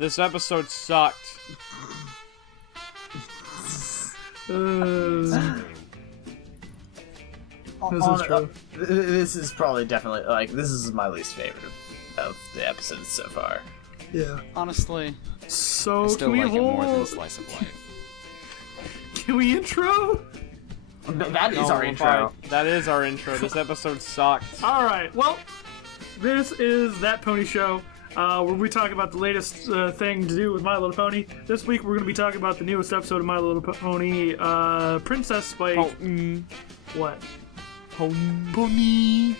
This episode sucked. This is true. This is probably definitely, this is my least favorite of the episodes so far. Yeah. Honestly, So I still can we like it more than hold? Slice of Life. Can we intro? That is No, our we're intro. fine. That is our intro. This episode sucked. All right. Well, this is That Pony Show, where we talk about the latest thing to do with My Little Pony. This week we're going to be talking about the newest episode of My Little Pony, Princess Spike. What? Pony.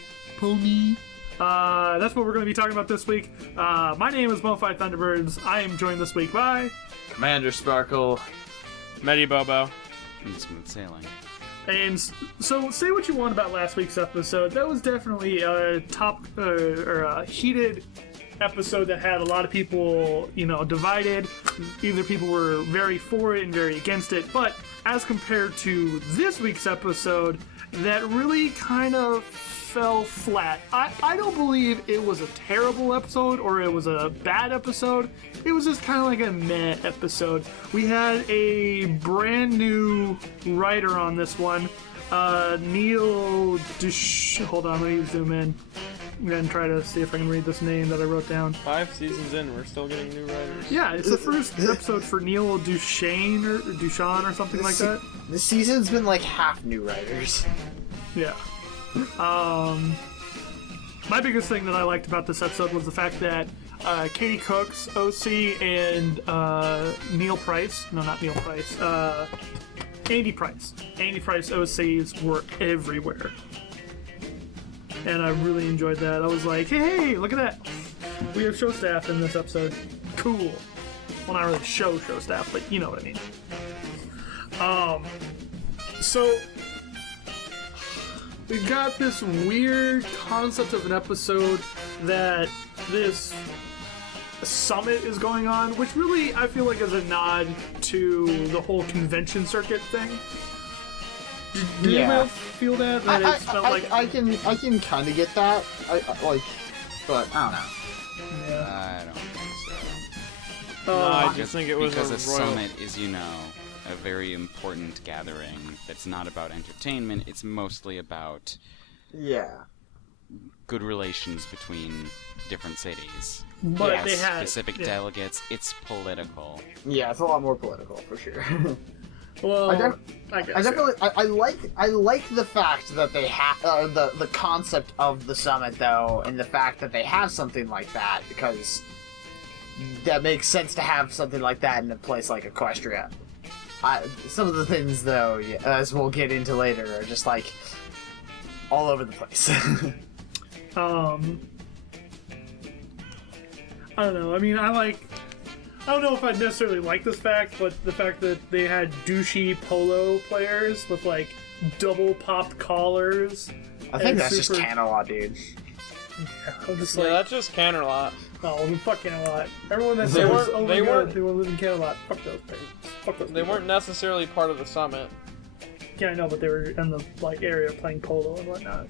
That's what we're going to be talking about this week. My name is Bonafide Thunderbirds. I am joined this week by Commander Sparkle. Medi Bobo. And smooth sailing. And so, say what you want about last week's episode. That was definitely a heated episode that had a lot of people, divided. Either people were very for it and very against it. But as compared to this week's episode, that really kind of fell flat. I don't believe it was a terrible episode or it was a bad episode. It was just kind of like a meh episode. We had a brand new writer on this one, Neil Hold on, let me zoom in. I'm gonna try to see if I can read this name that I wrote down. 5 seasons in, we're still getting new writers. Yeah, it's the first episode for Neil Duchesne or something like that. This season's been like half new writers. Yeah. My biggest thing that I liked about this episode was the fact that Katie Cook's OC and Andy Price OCs were everywhere. And I really enjoyed that. I was like, hey, look at that. We have show staff in this episode. Cool. Well, not really show staff, but you know what I mean. So we got this weird concept of an episode that this summit is going on, which really I feel like is a nod to the whole convention circuit thing. Did you guys feel that? It felt like I can kind of get that. But I don't know. yeah. I don't think No, so. I just think it was because a a royal... summit is, a very important gathering that's not about entertainment. It's mostly about Yeah. good relations between different cities. But Yes, they had specific delegates. It's political. Yeah, it's a lot more political for sure. Well, I definitely I like the fact that they have the concept of the summit though, and the fact that they have something like that, because that makes sense to have something like that in a place like Equestria. Some of the things though, as we'll get into later, are just like all over the place. I don't know. I mean, I don't know if I necessarily like this fact, but the fact that they had douchey polo players with double popped collars. I think that's just Canada, dude. Yeah, I'm just Yeah, that's just Canterlot. oh, fuck Canada. Everyone that They says, weren't- oh they my god, weren't- they live in Canada. Fuck those things. Fuck those They people. weren't necessarily part of the summit. Yeah, I know, but they were in the area playing polo and whatnot.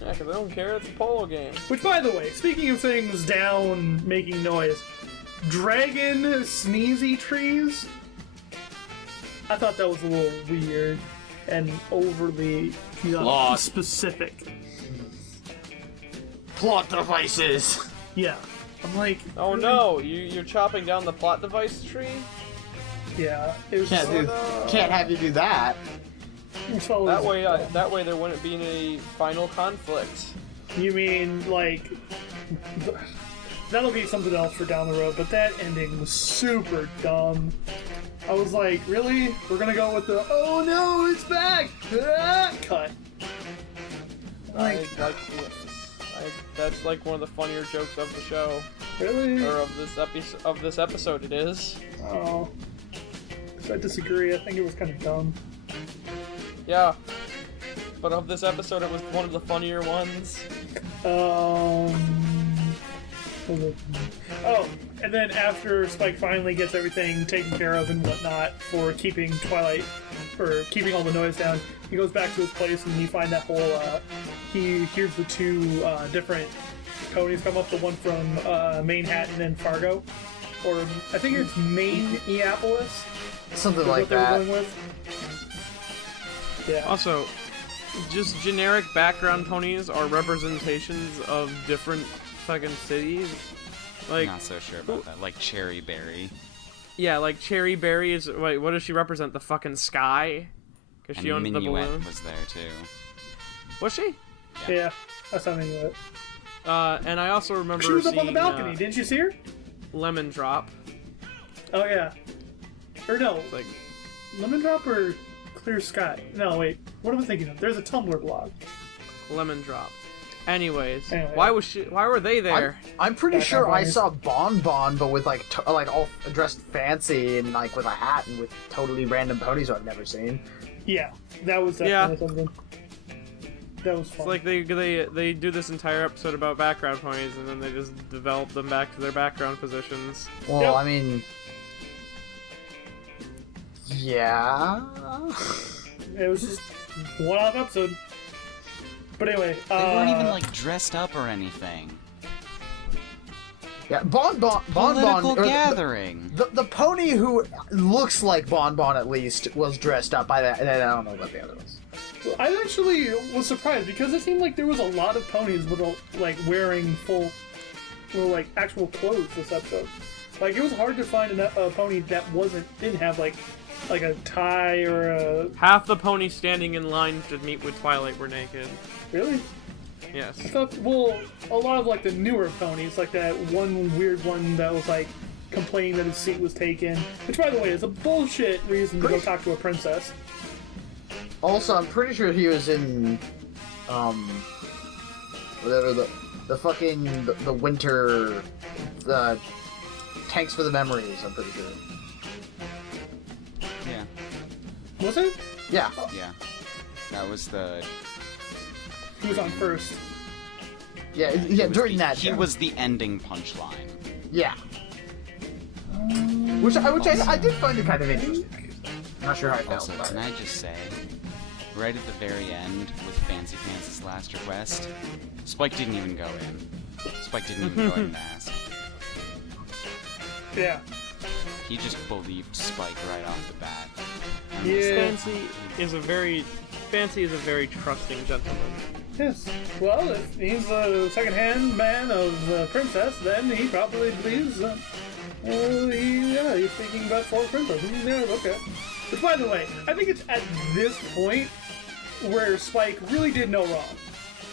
Yeah, because they don't care, it's a polo game. Which, by the way, speaking of things down making noise, dragon sneezy trees. I thought that was a little weird and overly Plot. specific. Plot devices. Yeah, I'm like, Oh really? no, you're chopping down the plot device tree? Yeah, it was Can't have you do that. That way there wouldn't be any final conflict. You mean that'll be something else for down the road, but that ending was super dumb. I was like, really? We're gonna go with the oh no, it's back! Cut. That's like one of the funnier jokes of the show, Really? or of this episode. It is. Oh. So I disagree. I think it was kind of dumb. Yeah, but of this episode, it was one of the funnier ones. Oh, and then after Spike finally gets everything taken care of and whatnot for keeping keeping all the noise down, he goes back to his place and you find that whole, he hears the two different ponies come up, the one from Manhattan and Fargo. or I think it's Minneapolis. Something Is like what they were that. going with. Yeah. Also, just generic background ponies are representations of different fucking cities. Like, Not so sure about that. Like Cherry Berry. yeah, like Cherry Berry is. Wait, what does she represent? The fucking sky? Because And she owns the Minuet balloon. was there too. Was she? Yeah. That's how I knew it. And I also remember She was up on the seeing, balcony. Didn't you see her? Lemon Drop. Oh yeah. Or no, Like, Lemon Drop or Clear Sky? No, wait. What am I thinking of? There's a Tumblr blog. Lemon Drop. Anyways, Anyway. why were they there? I'm pretty Back sure on I Bonnie. saw Bon Bon, but with like like all dressed fancy and like with a hat and with totally random ponies I've never seen. Yeah, that was definitely something. That was fun. It's like they do this entire episode about background ponies, and then they just develop them back to their background positions. Well, Yep. I mean, yeah. It was just one-off episode. But anyway, They weren't even like dressed up or anything. Yeah, Bon Bon, Political or gathering. the pony who looks like Bon Bon at least was dressed up by that. And I don't know about the other ones. I actually was surprised because it seemed like there was a lot of ponies with like wearing full, well, like actual clothes this episode. Like it was hard to find a pony that didn't have like a tie or a Half the ponies standing in line to meet with Twilight were naked. really. Yes. I thought, well, a lot of like the newer ponies, like that one weird one that was like complaining that his seat was taken. Which, by the way, is a bullshit reason to go talk to a princess. Also, I'm pretty sure he was in, whatever the fucking the winter, Tanks for the Memories. I'm pretty sure. Yeah. Was it? Yeah. Yeah. That was the. He was on first. Yeah. He Yeah. was During the, that. He show. was the ending punchline. Yeah. Which I did find it kind of interesting. Not sure how I felt Also, about can it. I just say, right at the very end with Fancy Pants' last request, Spike didn't even go in. Spike didn't even go in and ask. Yeah. He just believed Spike right off the bat. I'm Yeah. just like, Fancy is a very trusting gentleman. Yes. Well, if he's a second-hand man of the princess, then he probably believes that. He's thinking about four princesses. Yeah, okay. Which, by the way, I think it's at this point where Spike really did no wrong.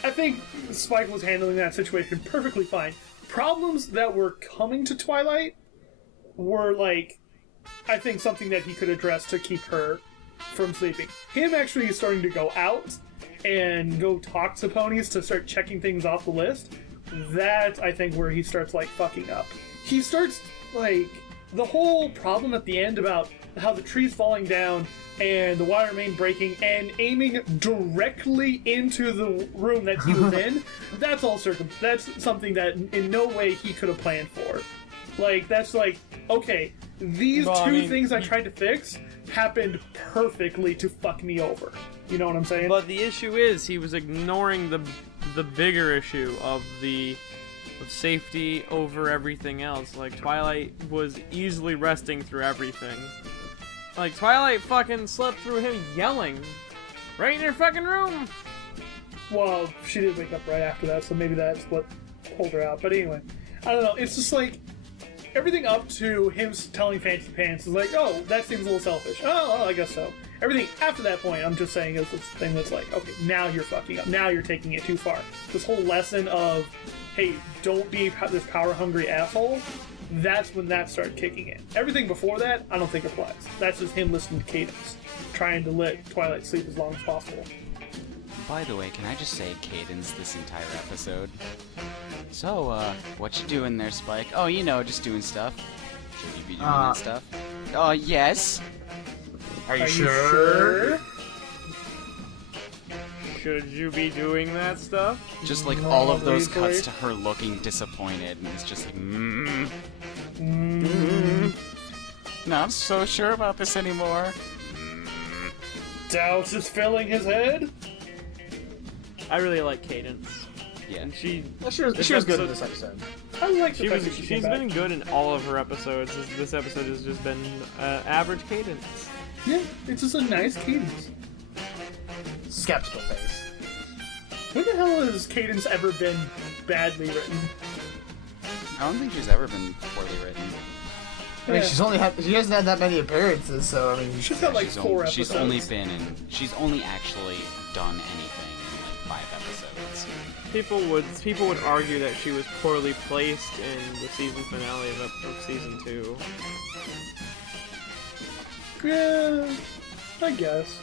I think Spike was handling that situation perfectly fine. Problems that were coming to Twilight were, like, I think something that he could address to keep her from sleeping. Him actually starting to go out and go talk to ponies to start checking things off the list, that, I think, where he starts, like, fucking up. He starts, like, the whole problem at the end about how the tree's falling down and the wire main breaking and aiming directly into the room that he was in, that's all that's something that in no way he could have planned for. Like, that's like, okay, these Well, I two mean, things I tried to fix happened perfectly to fuck me over. You know what I'm saying? But the issue is he was ignoring the bigger issue of safety over everything else. Like, Twilight was easily resting through everything. Like, Twilight fucking slept through him yelling right in her fucking room. Well, she did wake up right after that, so maybe that's what pulled her out. But anyway, I don't know. It's just like everything up to him telling Fancy Pants is like, oh, that seems a little selfish. Oh, well, I guess so. Everything after that point, I'm just saying, is this thing that's like, okay, now you're fucking up. Now you're taking it too far. This whole lesson of, hey, don't be this power-hungry asshole, that's when that started kicking in. Everything before that, I don't think applies. That's just him listening to Cadence, trying to let Twilight sleep as long as possible. by the way, can I just say Cadence this entire episode? So, what you doing there, Spike? Oh, you know, just doing stuff. Should you be doing that stuff? Oh, yes. Are you sure? Should you be doing that stuff? Just like all of those Probably. cuts to her looking disappointed, and it's just like, Not so sure about this anymore. Doubt is filling his head? I really like Cadence. Yeah. And she She was good in this episode. I like the fact that She's came back. been good in all of her episodes. This episode has just been average cadence. Yeah, it's just a nice cadence. Skeptical face. When the hell has Cadence ever been badly written? I don't think she's ever been poorly written. I mean, Yeah. she hasn't had that many appearances, so I mean, She's got like she's 4 She's episodes. only been in. She's only actually done anything in like 5 episodes. People would argue that she was poorly placed in the season finale of season 2. Yeah, I guess.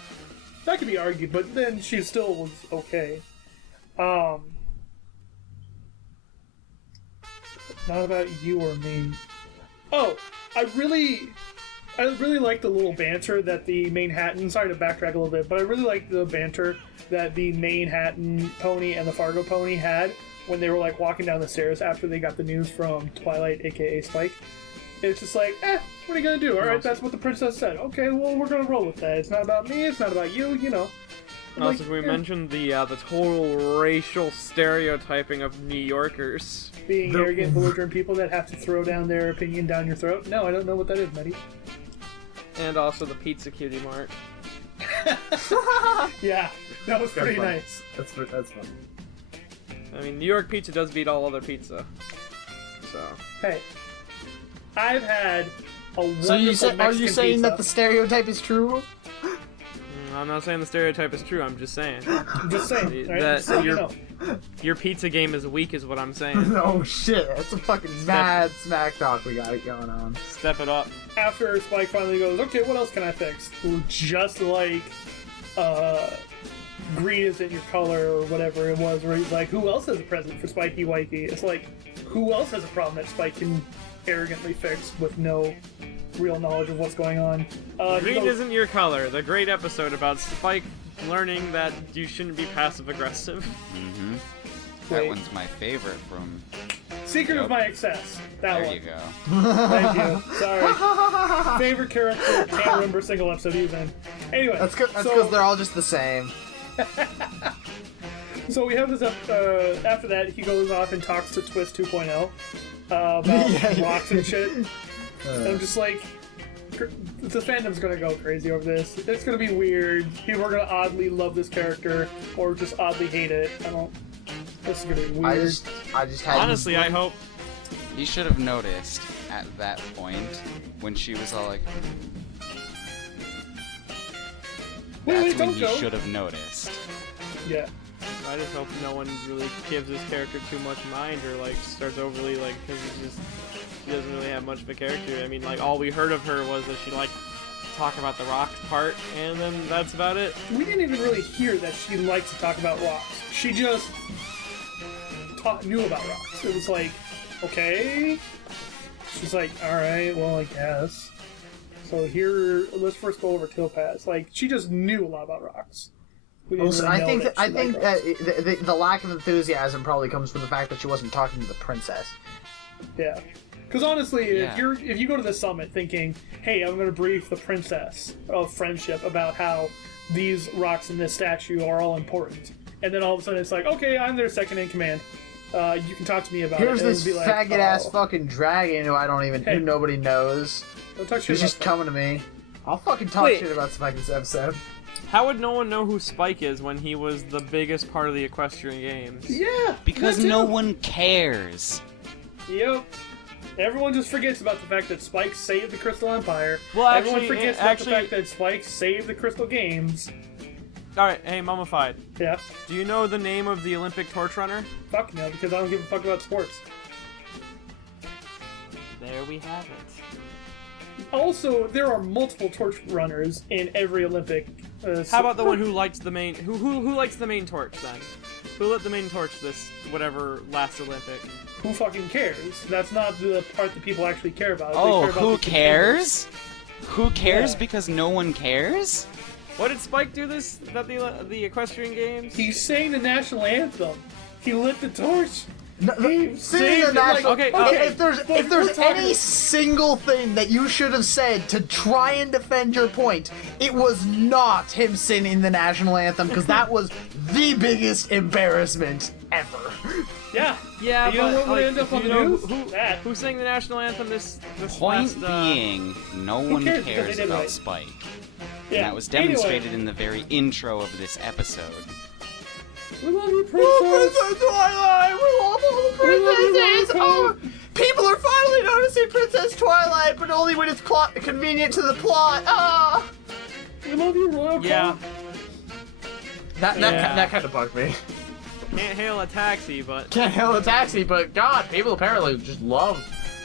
That could be argued, but then she still was okay. Not about you or me. Oh, I really like the little banter that the Manhattan. Sorry to backtrack a little bit, but I really like the banter that the Manhattan pony and the Fargo pony had when they were like walking down the stairs after they got the news from Twilight, aka Spike. It's just like, what are you gonna do? All right, that's what the princess said. Okay, well, we're gonna roll with that. It's not about me. It's not about you. You know. I'm Also, like, we mentioned the total racial stereotyping of New Yorkers. being arrogant, belligerent people that have to throw down their opinion down your throat. No, I don't know what that is, Maddie. And also the pizza cutie mark. Yeah, that was pretty fun. nice. That's fun. I mean, New York pizza does beat all other pizza. So, Hey, I've had a wonderful So are Mexican you saying pizza. that the stereotype is true? I'm not saying the stereotype is true. I'm just saying I'm just saying, right? that Just so you know. your pizza game is weak, is what I'm saying. Oh shit, that's a fucking mad smack talk we got going on. Step it up. After Spike finally goes, okay, what else can I fix? Just like, green isn't your color or whatever it was, where he's like, who else has a present for Spikey Wikey? It's like, who else has a problem that Spike can arrogantly fix with no real knowledge of what's going on? He Green goes, isn't your color. The great episode about Spike learning that you shouldn't be passive aggressive. Mm-hmm. That Wait. one's my favorite from. Secret of Yep. My Excess. That There one. you go. Thank you. Sorry. Favorite character, can't remember a single episode he's in. Anyway, That's because so, they're all just the same. so we have this after that, he goes off and talks to Twist 2.0 about Yeah. rocks and shit. And I'm just like, the fandom's gonna go crazy over this. It's gonna be weird. People are gonna oddly love this character or just oddly hate it. This is gonna be weird. I just had Honestly, I hope. You should have noticed at that point when she was all like. Wait, That's when don't he go. should have noticed. Yeah. I just hope no one really gives this character too much mind or like starts overly like because she doesn't really have much of a character. I mean, like all we heard of her was that she liked to talk about the rocks part, and then that's about it. We didn't even really hear that she liked to talk about rocks. She just knew about rocks. It was like, okay. She's like, alright, well, I guess. So here, let's first go over Topaz. Like, she just knew a lot about rocks. We didn't Also, really I know think that I she think liked that rocks. the lack of enthusiasm probably comes from the fact that she wasn't talking to the princess. Yeah. Because honestly, Yeah. if you go to the summit thinking, hey, I'm going to brief the princess of friendship about how these rocks in this statue are all important, and then all of a sudden it's like, okay, I'm their second in command. You can talk to me about Here's it. And this it would be like, faggot ass oh, fucking dragon who I don't even Hey. who nobody knows. don't talk shit He's about just that. coming to me. I'll fucking talk Wait. shit about Spike this episode. How would no one know who Spike is when he was the biggest part of the equestrian games? Yeah. Because that too. no one cares. Yep. Everyone just forgets about the fact that Spike saved the Crystal Empire. Well, Everyone actually- forgets about the actually- fact that Spike saved the Crystal Games. Alright, hey, Mummified. Yeah. Do you know the name of the Olympic torch runner? Fuck no, because I don't give a fuck about sports. There we have it. Also, there are multiple torch runners in every Olympic. How about the one who likes the main who likes the main torch then? Who lit the main torch this whatever last Olympic? Who fucking cares? That's not the part that people actually care about. They Oh, care about who the contenders. cares? Who cares Yeah. because no one cares? What did Spike do this at the equestrian games? He sang the national anthem. He lit the torch. Singing saved the it, like, national. okay, if there's we're talking- any single thing that you should have said to try and defend your point, it was not him singing the national anthem because that was the biggest embarrassment ever. Yeah, Yeah, You know but what would like, end up on you the know news? That. who sang the national anthem this Point last, being, no one cares because cares they did about right. Spike. Yeah. And that was Anyway, demonstrated in the very intro of this episode. we love you, princess. Twilight! We love all the We love you, princesses! Rocco. Oh, people are finally noticing Princess Twilight, but only when it's convenient to the plot. Ah! We love you, Royal. Yeah, That kind of bugged me. can't hail a taxi, but Can't hail a taxi, but God, people apparently just love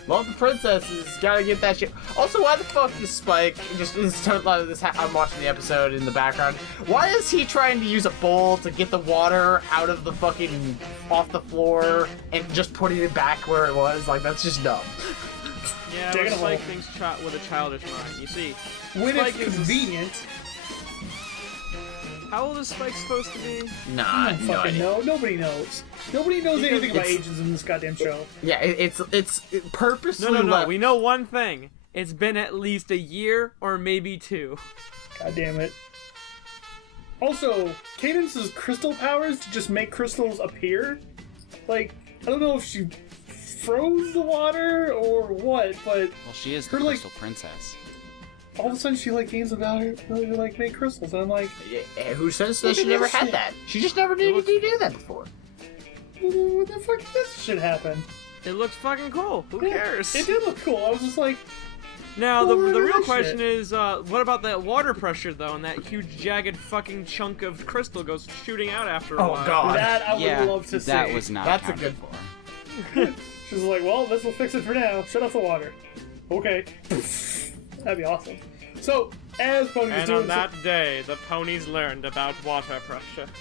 the princesses. Gotta get that shit. Also, why the fuck is Spike I'm watching the episode in the background. Why is he trying to use a bowl to get the water out of the fucking off the floor and just putting it back where it was? Like, that's just dumb. yeah, Dig but in a Spike hole. thinks with a childish mind. You see, When Spike it's is- convenient. how old is Spike supposed to be? Nah, I don't fucking know. Nobody knows. Nobody knows Because anything about it's- agents in this goddamn show. Yeah, it's purposely No. left. We know one thing. It's been at least a year or maybe 2. God damn it. Also, Cadence's crystal powers to just make crystals appear. Like, I don't know if she froze the water or what, but Well, she is the Her, like- Crystal Princess. all of a sudden she like gains the ability to like make crystals, and I'm like, Yeah, who says that Look she at never this had shit. that? She just never needed to do that before. what the fuck did this shit happen? It looks fucking cool. Who cares? It did look cool. I was just like, Now, Well, the look at real this question shit. is, what about that water pressure, though, and that huge, jagged fucking chunk of crystal goes shooting out after a Oh, while? God. that I would Yeah, love to see. that was not That's a accounted good- for. She's like, well, this will fix it for now. Shut off the water. Okay. That'd be awesome. So, as Pony's And doing on that day, the ponies learned about water pressure.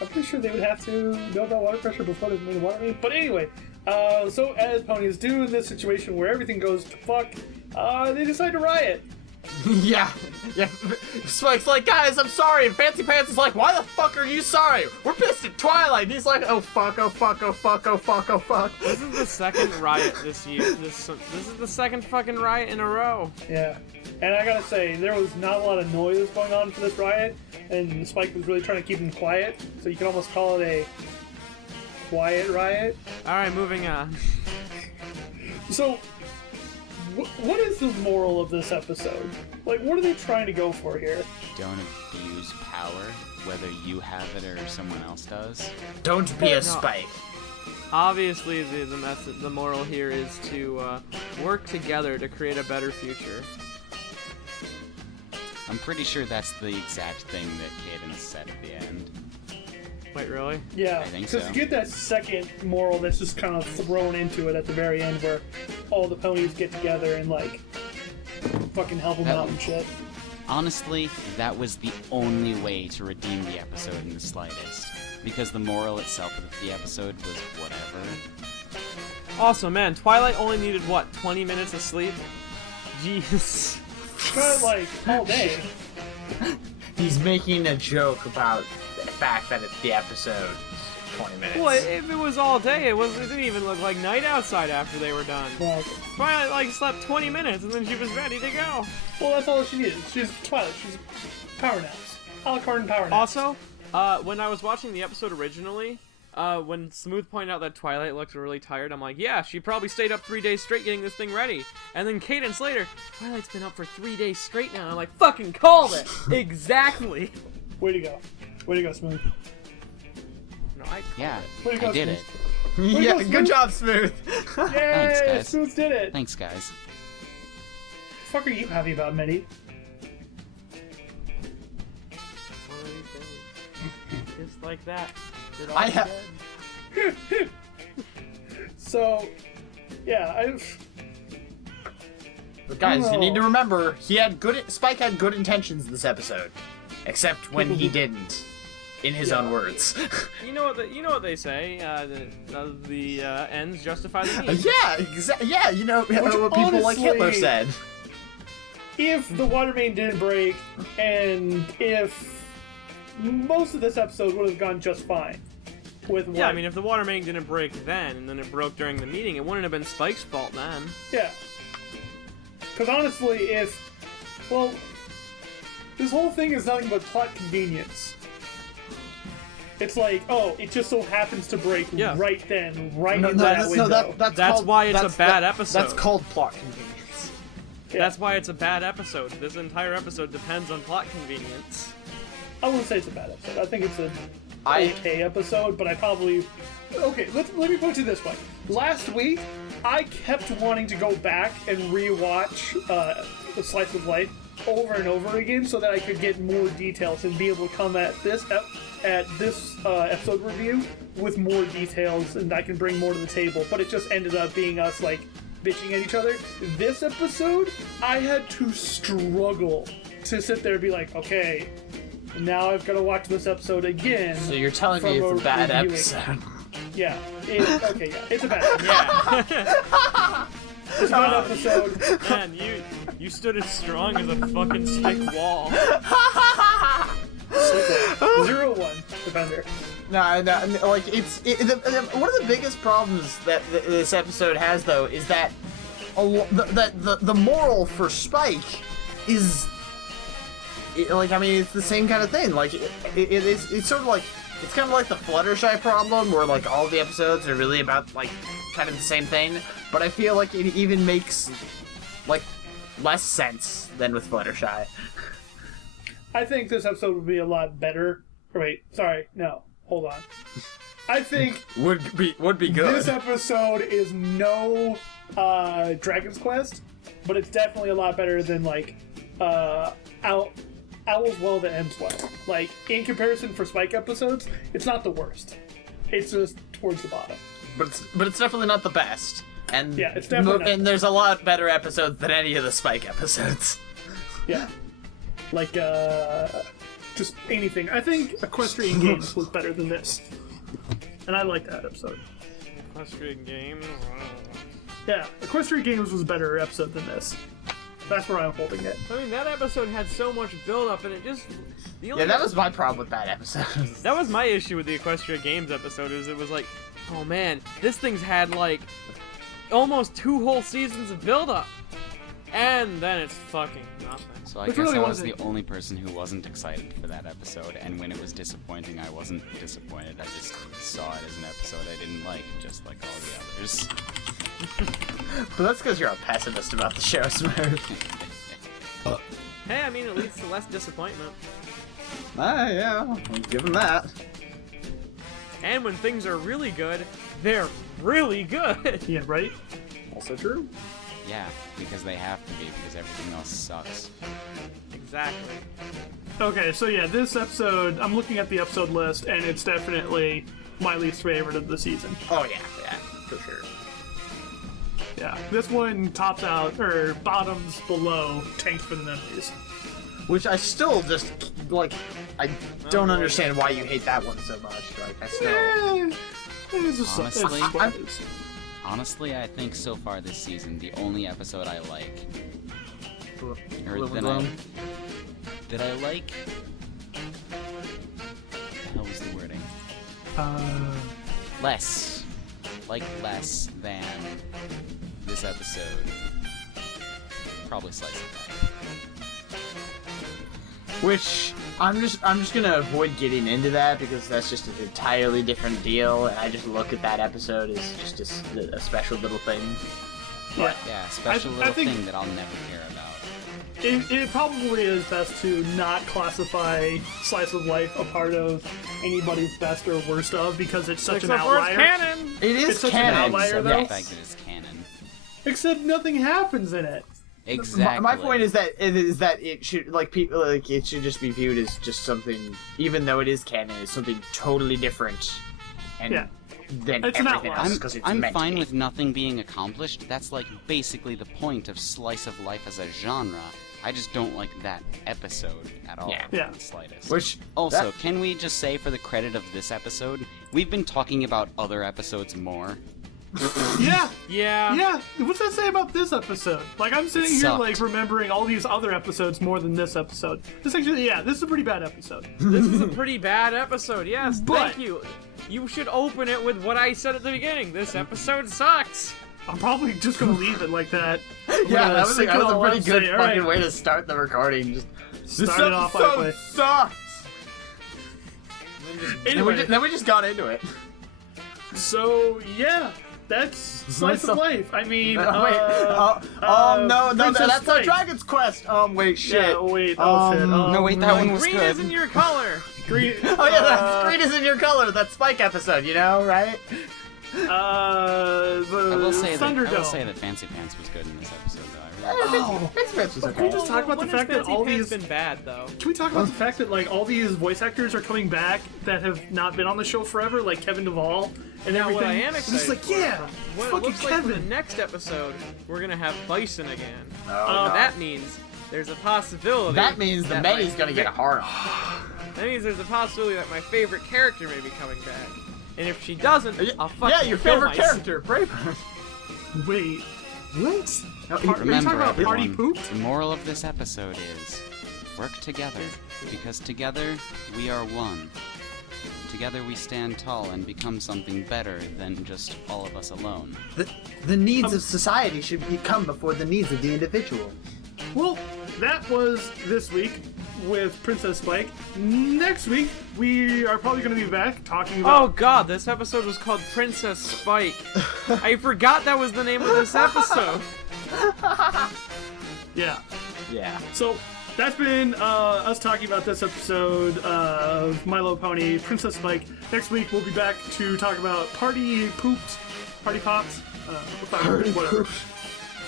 I'm pretty sure they would have to know about water pressure before they made a water main. But anyway, so as Pony is doing this situation where everything goes to fuck, they decide to riot. Yeah. Spike's like, guys, I'm sorry. And Fancy Pants is like, why the fuck are you sorry? We're pissed at Twilight. And he's like, oh fuck, oh fuck, oh fuck, oh fuck, oh fuck. This is the second riot this year. This is the second fucking riot in a row. Yeah. And I gotta say, there was not a lot of noise going on for this riot, and Spike was really trying to keep them quiet, so you can almost call it a quiet riot. Alright, moving on. So, what is the moral of this episode? Like, what are they trying to go for here? Don't abuse power, whether you have it or someone else does. Don't be a No. Spike. Obviously, the moral here is to work together to create a better future. I'm pretty sure that's the exact thing that Cadence said at the end. Wait, really? Yeah, I think because so. you get that second moral that's just kind of thrown into it at the very end, where all the ponies get together and like fucking help them That out one. and shit. Honestly, that was the only way to redeem the episode in the slightest. Because the moral itself of the episode was whatever. Also, man, Twilight only needed, what, 20 minutes of sleep? Jeez. But like all day. He's making a joke about the fact that it's the episode 20 minutes. Well, if it was all day, it didn't even look like night outside after they were done. Well, Twilight, like, slept 20 minutes, and then she was ready to go. that's all she needed. She's Twilight. She's power naps. A la carte and power naps. Also, when I was watching the episode originally, when Smooth pointed out that Twilight looked really tired, I'm like, yeah, she probably stayed up 3 days straight getting this thing ready. And then Cadence later, Twilight's been up for 3 days straight now. I'm like, fucking called it! Exactly! Way to go. Way to go, Smooth. No, I called Yeah, Way to go, I did Smooth. it. Yeah, Smooth. good job, Smooth. Yay! Thanks, guys. Smooth did it. Thanks, guys. The fuck are you happy about, Mitty? Just like that. It all I ha- dead. So, yeah, But guys, you need to remember, Spike had good intentions this episode. Except when he didn't. In his own words. You know what they say. The ends justify the means. Yeah, you know what people like Hitler honestly- said. if the water main didn't break, and if most of this episode would have gone just fine. With Yeah, I what- mean, if the water main didn't break then, and then it broke during the meeting, it wouldn't have been Spike's fault then. Yeah. Because honestly, this whole thing is nothing but plot convenience. It's like, oh, it just so happens to break Yeah. right then, right No, in no, that no, window. that's That's called, why it's a that's- bad episode. That's called plot convenience. That's why it's a bad episode. This entire episode depends on plot convenience. I wouldn't say it's a bad episode. I think it's an I- okay episode, but I probably... Okay, let me put it this way. Last week, I kept wanting to go back and rewatch The Slice of Life over and over again so that I could get more details and be able to come at this episode review with more details, and I can bring more to the table. But it just ended up being us, like, bitching at each other. This episode, I had to struggle to sit there and be like, okay, now I've got to watch this episode again. So you're telling me from it's a bad reviewing. episode? Yeah. It's a bad episode. Yeah. It's a bad episode. Man, you stood as strong as a fucking stick wall. 0-1 defender. No, like one of the biggest problems that this episode has, though, is that the moral for Spike is, like, I mean, it's the same kind of thing. Like, it's sort of like, it's kind of like the Fluttershy problem, where like all the episodes are really about like kind of the same thing, but I feel like it even makes like less sense than with Fluttershy. I think this episode would be a lot better. Wait, sorry, no, hold on. I think Would be good. this episode is no Dragon's Quest, but it's definitely a lot better than like Owl's Well that Ends Well. Like, in comparison for Spike episodes, it's not the worst. It's just towards the bottom. But it's definitely not the best. And Yeah, it's definitely not and there's a lot better episodes than any of the Spike episodes. Yeah. Like, just anything. I think Equestrian Games was better than this. And I like that episode. Equestrian Games. Yeah, Equestrian Games was a better episode than this. That's where I'm holding it. I mean, that episode had so much build-up, and it just... Yeah, that was my problem with that episode. That was my issue with the Equestria Games episode, is it was like, oh man, this thing's had like almost 2 whole seasons of build-up, and then it's fucking nothing. So I Which guess really I was wasn't- the only person who wasn't excited for that episode, and when it was disappointing, I wasn't disappointed. I just saw it as an episode I didn't like, just like all the others. But that's because you're a pessimist about the show, Smurf. Hey, I mean, it leads to less disappointment. Yeah, I'll give him that. And when things are really good, they're really good. Yeah, right? Also true. Yeah, because they have to be, because everything else sucks. Exactly. Okay, so yeah, this episode, I'm looking at the episode list, and it's definitely my least favorite of the season. Oh yeah, for sure. Yeah, this one tops out, or bottoms below Tanks for the Memories. Which I still just like. I don't boy. understand why you hate that one so much. Like I still. It's just Honestly, it's what it is. Honestly, I think so far this season, the only episode I like, or that I like, what was the wording? Less than this episode. Probably Slice of Life. Which I'm just gonna avoid getting into that because that's just an entirely different deal, and I just look at that episode as just a special little thing. Yeah. Yeah, a special I little think- thing that I'll never care about. It probably is best to not classify Slice of Life a part of anybody's best or worst of, because it's such Except an for it's outlier. canon. It is It's such an canon. outlier, so though. The yes. fact that it's canon. Except nothing happens in it. Exactly. My point is that it should it should just be viewed as just something, even though it is canon, it's something totally different, and Yeah. than It's an everything outlier. else because it's I'm meant to fine be. with nothing being accomplished. That's like basically the point of Slice of Life as a genre. I just don't like that episode at all. Yeah. In the slightest. Which Also, that- can we just say for the credit of this episode, we've been talking about other episodes more. Yeah. Yeah. Yeah, what's that say about this episode? Like, I'm sitting here, sucked. like, remembering all these other episodes more than this episode. This actually, yeah, this is a pretty bad episode. This is a pretty bad episode. Yes, But- thank you. You should open it with what I said at the beginning. This episode sucks. I'm probably just gonna leave it like that. yeah, that was a pretty good All fucking right, way to start the recording. Just start it off like sucks. I Anyway, then we just got into it. so yeah, that's Slice of Life. I mean, No, Princess that's not Spike. Dragon's Quest. Wait, shit. Yeah, wait, oh shit. No, wait, that one was Green good. isn't your color. Green. Oh yeah, that's green is in your color. That Spike episode, you know, right? The I will say Thunderdome. that Fancy Pants was good in this episode, though. Can we just talk about the When has fact that Fancy all Pants these? been bad though? Can we talk about the fact that like all these voice actors are coming back that have not been on the show forever, like Kevin Duvall and Now, everything? what I am I'm excited just like, for, yeah, what it fucking looks like for the Kevin. next episode, we're gonna have Bison again. Oh, no. That means there's a possibility. That means the that Betty's my gonna get a hard on. That means there's a possibility that my favorite character may be coming back. And if she doesn't, I'll fucking Yeah, your kill favorite myself. character, Braveheart. Wait, What? are you talking Remember, about Party everyone, Poop? the moral of this episode is work together, because together we are one. Together we stand tall and become something better than just all of us alone. The needs of society should come before the needs of the individual. Well, that was this week with Princess Spike. Next week, we are probably going to be back talking Oh about. god, this episode was called Princess Spike. I forgot that was the name of this episode. Yeah. Yeah. So that's been us talking about this episode of My Little Pony, Princess Spike. Next week we'll be back to talk about Party Poops, Party Pops, whatever.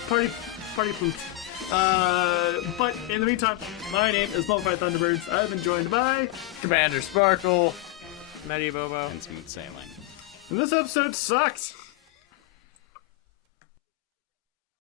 Party Poops. But in the meantime, my name is Multiplied Thunderbirds. I've been joined by, Commander Sparkle. Bobo. And smooth sailing. and this episode sucks.